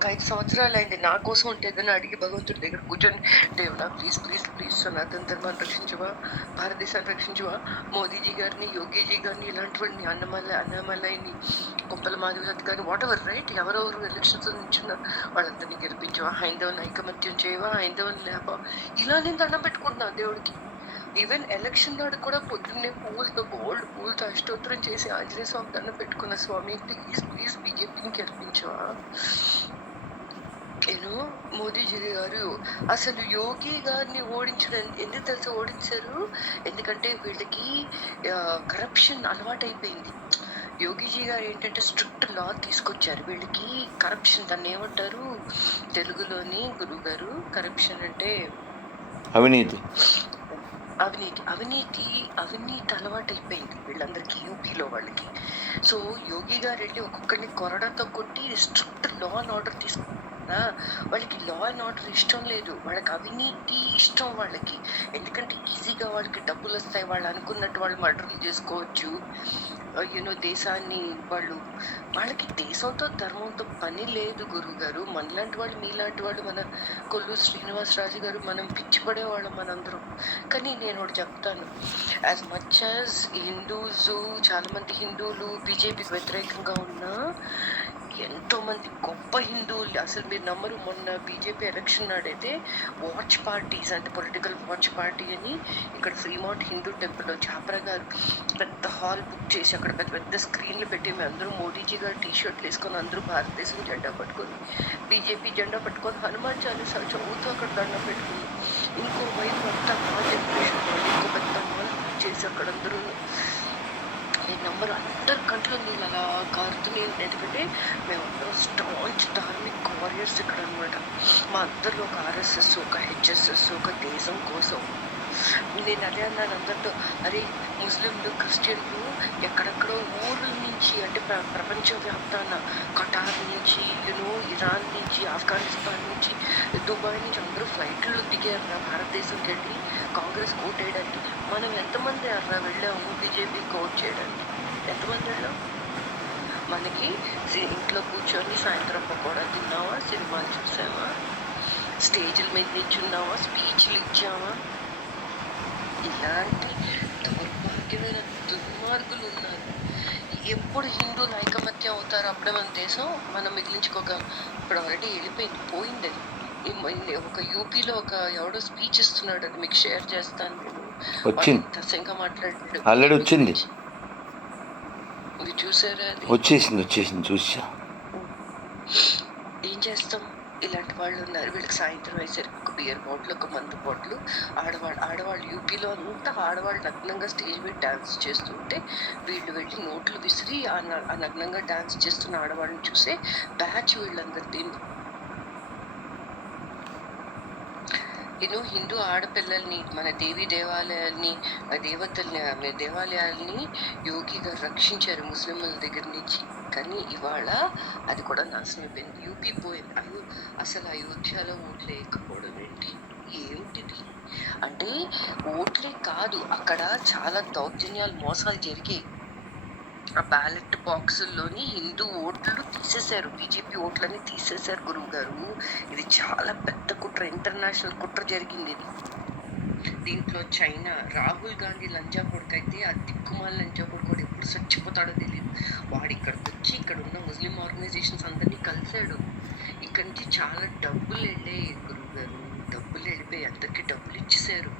ఒక ఐదు సంవత్సరాలు అయింది. నా కోసం ఉంటే ఏదైనా అడిగి భగవంతుడి దగ్గర కూర్చొని దేవుడా ప్లీజ్ ప్లీజ్ ప్లీజ్ సనాతన ధర్మాన్ని రక్షించవా? భారతదేశాన్ని రక్షించవా? మోదీజీ గారిని యోగీజీ గారిని ఇలాంటి వాడిని అన్నమల్ల అన్నమలైని కొంపల మాధవరథ్ గారిని వాట్ ఎవర్ రైట్ ఎవరెవరు ఎలక్షన్స్ నించున్నారు వాళ్ళందరినీ గెలిపించవా? హైందవుని ఐకమత్యం చేయవా? హైందవుని లేపా ఇలా నేను దండం పెట్టుకుంటున్నాను దేవుడికి. ఈవెన్ ఎలక్షన్ నాడు కూడా పొద్దున్నే పూలతో బోల్డ్ పూలతో అష్టోత్తరం చేసి ఆంజనేయ స్వామి దండం పెట్టుకున్న స్వామి ప్లీజ్ ప్లీజ్ బీజేపీని గెలిపించవా? నేను మోదీజీ గారు అసలు యోగి గారిని ఓడించడం ఎందుకు తెలుసా? ఓడించారు? ఎందుకంటే వీళ్ళకి కరప్షన్ అలవాటైపోయింది. యోగిజీ గారు ఏంటంటే స్ట్రిక్ట్ లా తీసుకొచ్చారు. వీళ్ళకి కరప్షన్ దాన్ని ఏమంటారు? తెలుగులోని గురువు గారు కరప్షన్ అంటే అవినీతి. అవినీతి. అవినీతి అవినీతి అలవాటు అయిపోయింది వీళ్ళందరికీ యూపీలో వాళ్ళకి. సో యోగి గారు వెళ్ళి ఒక్కొక్కరిని కొరడాతో కొట్టి స్ట్రిక్ట్ లా అండ్ ఆర్డర్ తీసుకున్నా వాళ్ళకి లా అండ్ ఆర్డర్ ఇష్టం లేదు. వాళ్ళకి అవినీతి ఇష్టం వాళ్ళకి. ఎందుకంటే ఈజీగా వాళ్ళకి డబ్బులు వస్తాయి. వాళ్ళు అనుకున్నట్టు వాళ్ళు మర్డర్లు చేసుకోవచ్చు. యూనో దేశాన్ని వాళ్ళు వాళ్ళకి దేశంతో ధర్మంతో పని లేదు గురువు గారు మనలాంటి వాళ్ళు మీలాంటి వాళ్ళు మన కొల్లు శ్రీనివాసరాజు గారు మనం పిచ్చిపడే వాళ్ళం మనందరం. కానీ నేను ఒకటి చెప్తాను. యాజ్ మచ్ యాజ్ హిందూస్ చాలామంది హిందువులు బీజేపీకి వ్యతిరేకంగా ఉన్నా ఎంతోమంది గొప్ప హిందువులు. అసలు మీరు నమ్మరు మొన్న బీజేపీ ఎలక్షన్ నాడైతే వాచ్ పార్టీస్ అంటే పొలిటికల్ వాచ్ పార్టీ అని ఇక్కడ ఫ్రీమౌంట్ హిందూ టెంపుల్లో చాపరా గారు పెద్ద హాల్ బుక్ చేసి అక్కడ పెద్ద పెద్ద స్క్రీన్లు పెట్టి మేము అందరూ మోడీజీ గారు టీ షర్ట్లు వేసుకొని అందరూ భారతదేశం జెండా పట్టుకొని బీజేపీ జెండా పట్టుకొని హనుమాన్ చాలీసా చదువుతూ అక్కడ దండం పెట్టుకుని ఇంకో వైపు అంతా మా జనరేషన్ వాళ్ళు ఇంకో పెద్ద హాల్ బుక్ చేసి అక్కడ అందరూ నేను నంబర్ అందరి కంట్లో నీళ్ళు అలా కారుతూనే ఉన్నాయి. ఎందుకంటే మేమందరం స్ట్రాంగ్ ధార్మిక్ వారియర్స్ ఇక్కడ అనమాట మా అందరిలో ఒక ఆర్ఎస్ఎస్ ఒక హెచ్ఎస్ఎస్ ఒక దేశం కోసం. నేను అదే అన్నాను అందరితో అరే ముస్లింలు క్రిస్టియన్లు ఎక్కడెక్కడో ఊర్ల నుంచి అంటే ప్రపంచవ్యాప్తాన కటార్ నుంచి యూనో ఇరాన్ నుంచి ఆఫ్ఘనిస్తాన్ నుంచి దుబాయ్ నుంచి అందరూ ఫ్లైట్లు దిగారా భారతదేశం భారతదేశంకి వెళ్ళి కాంగ్రెస్ ఓట్ వేయడానికి మనం ఎంతమంది అర్రా వెళ్ళాము బీజేపీకి ఓట్ చేయడానికి? ఎంతమంది వెళ్ళాం మనకి ఇంట్లో కూర్చొని సాయంత్రం పకోడా తిన్నావా సినిమాలు చూసావా? స్టేజ్ల మీద నిల్చున్నావా స్పీచ్లు ఇచ్చావా? ఇలాంటి దుర్భాగ్యమైన దుర్మార్గులు ఉన్నారు. ఎప్పుడు హిందువులు ఐకమత్యం అవుతారో అప్పుడే మన దేశం మనం మిగిలించుకోగలం. ఇప్పుడు ఆల్రెడీ వెళ్ళిపోయింది పోయింది అది. ఒక యూపీలో ఒక ఎవడో స్పీచ్ ఇస్తున్నాడు అది మీకు షేర్ చేస్తాను వచ్చింది. దశంగా మాట్లాడాడు ఆల్రెడీ వచ్చింది. మీరు చూసారా అది? వచ్చేసింది వచ్చేసింది చూసా. ఏం చేస్తాం? ఇలాంటి వాళ్ళు ఉన్నారు. వీళ్ళకి సాయంత్రం అయ్యేసరికి. ఒక బియర్ బాటిల్ ఒక మందు బాటిల్ ఆడవాళ్ళు ఆడవాళ్ళు యూపీలో అంతా ఆడవాళ్ళు నగ్నంగా స్టేజ్ మీద డాన్స్ చేస్తుంటే వీళ్ళు వెళ్ళి నోట్లు విసిరి ఆ నగ్నంగా డాన్స్ చేస్తున్న ఆడవాళ్ళని చూసే బ్యాచ్ వీళ్ళందరు దీన్ని నేను హిందూ ఆడపిల్లల్ని మన దేవి దేవాలయాల్ని దేవతల్ని దేవాలయాల్ని యోగి గారు రక్షించారు ముస్లింల దగ్గర నుంచి. కానీ ఇవాళ అది కూడా నాశనం అయిపోయింది యూపీ పోయింది అయ్యో అసలు అయోధ్యలో ఓట్లు వేయకపోవడం ఏంటి? ఏమిటిది అంటే ఓట్లే కాదు అక్కడ చాలా దౌర్జన్యాలు మోసాలు జరిగాయి. ఆ బ్యాలెట్ బాక్సుల్లోని హిందూ ఓట్లు తీసేశారు. బీజేపీ ఓట్లని తీసేశారు గురువు గారు ఇది చాలా పెద్ద కుట్ర ఇంటర్నేషనల్ కుట్ర జరిగింది ఇది. దీంట్లో చైనా రాహుల్ గాంధీ లంజా కొడుకైతే ఆ దిక్కుమాల లంజా కొడుకు ఎప్పుడు చచ్చిపోతాడో తెలియదు వాడు ఇక్కడికి వచ్చి ఇక్కడ ఉన్న ముస్లిం ఆర్గనైజేషన్స్ అందరినీ కలిశాడు. ఇక్కడి నుంచి చాలా డబ్బులు వెళ్ళాయి గురువు గారు. డబ్బులు వెళ్ళిపోయి అందరికీ డబ్బులు ఇచ్చేసారు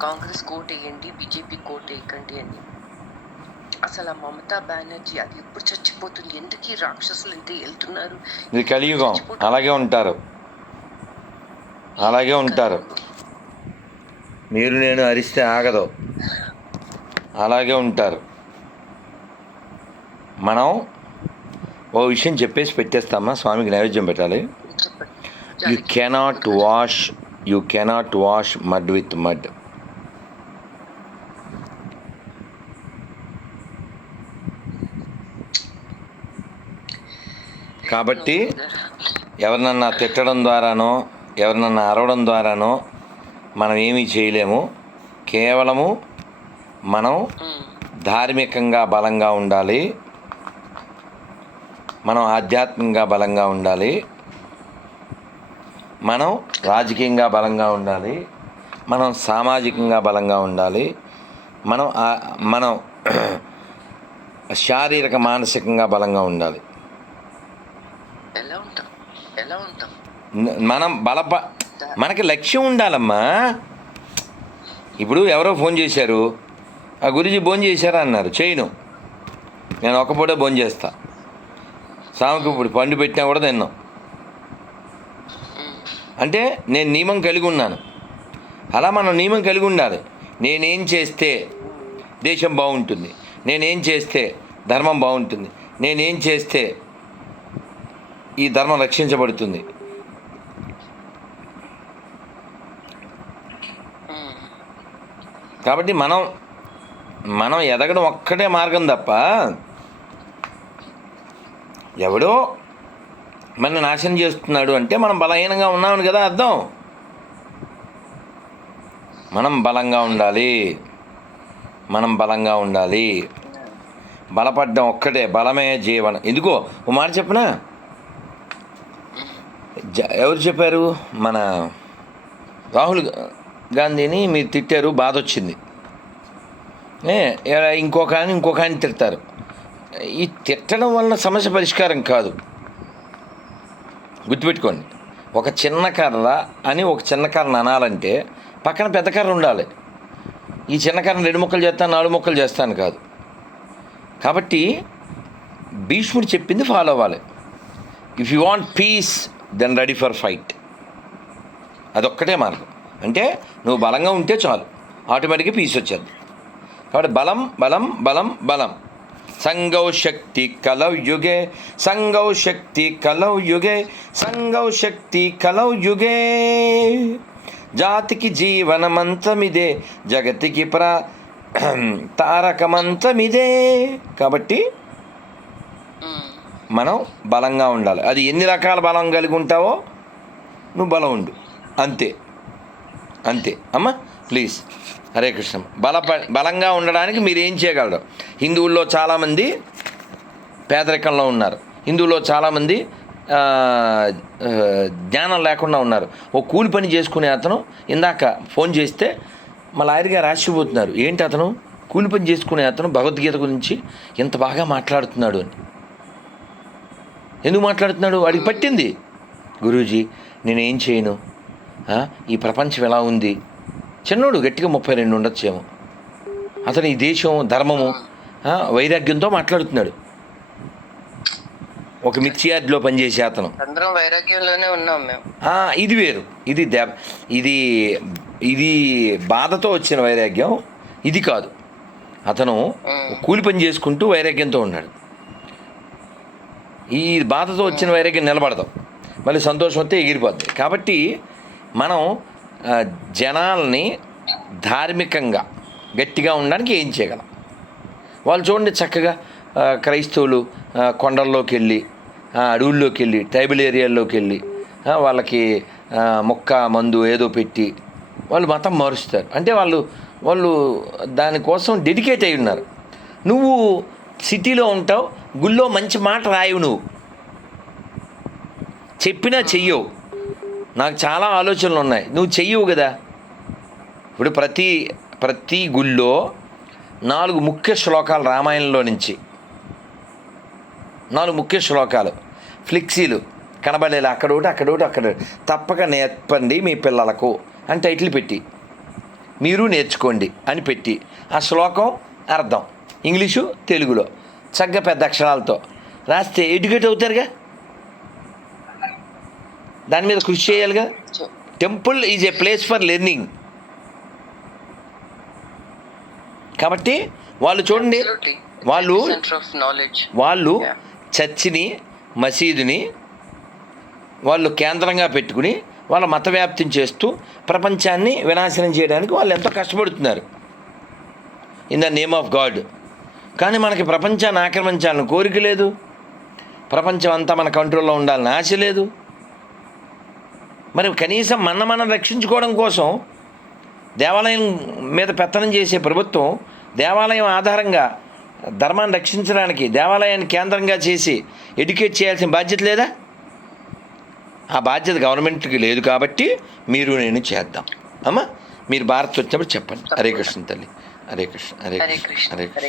కాంగ్రెస్ కోట్ వేయండి బీజేపీ కోట్ వేయకండి అని. అసలు ఆ మమతా బెనర్జీ అది ఎప్పుడు చచ్చిపోతుంది? ఎందుకు ఈ రాక్షసులు ఎంత వెళ్తున్నారు? ఇది కలియుగం. అలాగే ఉంటారు. అలాగే ఉంటారు. మీరు నేను అరిస్తే ఆగదు. అలాగే ఉంటారు. మనం ఓ విషయం చెప్పేసి పెట్టేస్తామా? స్వామికి నైవేద్యం పెట్టాలి. You cannot wash you cannot wash mud with mud కాబట్టి ఎవరినన్నా తిట్టడం ద్వారానో ఎవరినన్నా అరవడం ద్వారానో మనం ఏమీ చేయలేము. కేవలము మనం ధార్మికంగా బలంగా ఉండాలి. మనం ఆధ్యాత్మికంగా బలంగా ఉండాలి. మనం రాజకీయంగా బలంగా ఉండాలి. మనం సామాజికంగా బలంగా ఉండాలి. మనం మనం శారీరక మానసికంగా బలంగా ఉండాలి. ఎలా ఉంటాం? ఎలా ఉంటాం? న- మనం బలప మనకి లక్ష్యం ఉండాలమ్మా. ఇప్పుడు ఎవరో ఫోన్ చేశారు ఆ గురించి భోజనం చేశారా? అన్నారు. చేయను. నేను ఒక పూట భోజనం చేస్తా. సామెకు ఇప్పుడు పండు పెట్టినా కూడా తిన్నాం. అంటే నేను నియమం కలిగి ఉన్నాను. అలా మనం నియమం కలిగి ఉండాలి. నేనేం చేస్తే దేశం బాగుంటుంది. నేనేం చేస్తే ధర్మం బాగుంటుంది. నేనేం చేస్తే ఈ ధర్మం రక్షించబడుతుంది. కాబట్టి మనం మనం ఎదగడం ఒక్కటే మార్గం తప్ప ఎవడో మన నాశనం చేస్తున్నాడు అంటే మనం బలహీనంగా ఉన్నామని కదా అర్థం. మనం బలంగా ఉండాలి. మనం బలంగా ఉండాలి. బలపడ్డం ఒక్కటే బలమే జీవనం. ఎందుకో ఓ మాట చెప్పనా? జ- ఎవరు చెప్పారు? మన రాహుల్ గాంధీని మీరు తిట్టారు బాధ వచ్చింది ఏ, ఇంకొక ఆయన ఇంకొక ఆయన తిడతారు. ఈ తిట్టడం వలన సమస్య పరిష్కారం కాదు. గుర్తుపెట్టుకోండి ఒక చిన్న కర్ర అని ఒక చిన్న కర్రను అనాలంటే పక్కన పెద్ద కర్ర ఉండాలి. ఈ చిన్న కర్ర రెండు ముక్కలు చేస్తాను నాలుగు ముక్కలు చేస్తాను కాదు. కాబట్టి భీష్ముడు చెప్పింది ఫాలో అవ్వాలి. If you want peace then ready for fight అదొక్కటే మార్గం. అంటే నువ్వు బలంగా ఉంటే చాలు. ఆటోమేటిక్గా పీస్ వచ్చేది. కాబట్టి బలం బలం బలం బలం. సంగౌ శక్తి కలౌ యుగే సంగౌ శక్తి కలౌ యుగే సంగౌ శక్తి కలౌ యుగే. జాతికి జీవనమంతమిదే జగతికి ప్రా తారకమంతమిదే. కాబట్టి మనం బలంగా ఉండాలి. అది ఎన్ని రకాల బలం కలిగి ఉంటావో నువ్వు బలం ఉండు. అంతే. అంతే. అమ్మా ప్లీజ్ హరే కృష్ణ. బల బలంగా ఉండడానికి మీరు ఏం చేయగలరు? హిందువుల్లో చాలామంది పేదరికంలో ఉన్నారు. హిందువుల్లో చాలామంది జ్ఞానం లేకుండా ఉన్నారు. ఓ కూలి పని చేసుకునే అతను ఇందాక ఫోన్ చేస్తే మా లాయర్ గారు ఏంటి అతను? కూలి పని చేసుకునే అతను భగవద్గీత గురించి ఇంత బాగా మాట్లాడుతున్నాడు అని. ఎందుకు మాట్లాడుతున్నాడు? వాడికి పట్టింది. గురూజీ నేనేం చేయను? ఈ ప్రపంచం ఎలా ఉంది? చిన్నోడు గట్టిగా ముప్పై రెండు ఉండొచ్చేమో. అతను ఈ దేశం ధర్మము వైరాగ్యంతో మాట్లాడుతున్నాడు. ఒక మిర్చి యార్డ్లో పనిచేసే అతను. అందరం వైరాగ్యంలోనే ఉన్నాం మేము. ఆ, ఇది వేరు. ఇది దెబ ఇది ఇది బాధతో వచ్చిన వైరాగ్యం. ఇది కాదు. అతను కూలి పని చేసుకుంటూ వైరాగ్యంతో ఉన్నాడు. ఈ బాధతో వచ్చిన వైరాగ్యం నిలబడదాం. మళ్ళీ సంతోషం వస్తే ఎగిరిపోద్ది. కాబట్టి మనం జనాల్ని ధార్మికంగా గట్టిగా ఉండడానికి ఏం చేయగలం? వాళ్ళు చూడండి చక్కగా క్రైస్తవులు కొండల్లోకి వెళ్ళి అడవుల్లోకి వెళ్ళి ట్రైబల్ ఏరియాల్లోకి వెళ్ళి వాళ్ళకి మొక్క మందు ఏదో పెట్టి వాళ్ళు మతం మారుస్తారు. అంటే వాళ్ళు వాళ్ళు దానికోసం డెడికేట్ అయి ఉన్నారు. నువ్వు సిటీలో ఉంటావు గుళ్ళో మంచి మాట రాయవు నువ్వు. చెప్పినా చెయ్యవు. నాకు చాలా ఆలోచనలు ఉన్నాయి. నువ్వు చెయ్యవు కదా. ఇప్పుడు ప్రతి ప్రతి గుళ్ళో నాలుగు ముఖ్య శ్లోకాలు రామాయణంలో నుంచి. నాలుగు ముఖ్య శ్లోకాలు. ఫ్లెక్సీలు. కనబడేలా అక్కడ ఒకటి అక్కడ ఒకటి అక్కడ తప్పక నేర్పండి మీ పిల్లలకు అని టైటిల్ పెట్టి. మీరు నేర్చుకోండి అని పెట్టి. ఆ శ్లోకం అర్థం. ఇంగ్లీషు తెలుగులో. చక్కగా పెద్ద అక్షరాలతో. రాస్తే ఎడ్యుకేట్ అవుతారుగా? దాని మీద కృషి చేయాలిగా? Temple is a place for learning కాబట్టి వాళ్ళు చూడండి. వాళ్ళు. వాళ్ళు. చర్చిని మసీదుని వాళ్ళు కేంద్రంగా పెట్టుకుని వాళ్ళ మత వ్యాప్తిని చేస్తూ ప్రపంచాన్ని వినాశనం చేయడానికి వాళ్ళు ఎంతో కష్టపడుతున్నారు. In the name of God కానీ మనకి ప్రపంచాన్ని ఆక్రమించాలని కోరిక లేదు. ప్రపంచం అంతా మన కంట్రోల్లో ఉండాలని ఆశ లేదు. మరి కనీసం మన మనం రక్షించుకోవడం కోసం దేవాలయం మీద పెత్తనం చేసే ప్రభుత్వం దేవాలయం ఆధారంగా ధర్మాన్ని రక్షించడానికి దేవాలయాన్ని కేంద్రంగా చేసి ఎడ్యుకేట్ చేయాల్సిన బాధ్యత లేదా? ఆ బాధ్యత గవర్నమెంట్కి లేదు కాబట్టి మీరు నేను చేద్దాం. అమ్మా మీరు భారత్ వచ్చినప్పుడు చెప్పండి. హరే కృష్ణ తల్లి. హరే కృష్ణ హరే కృష్ణ హరే కృష్ణ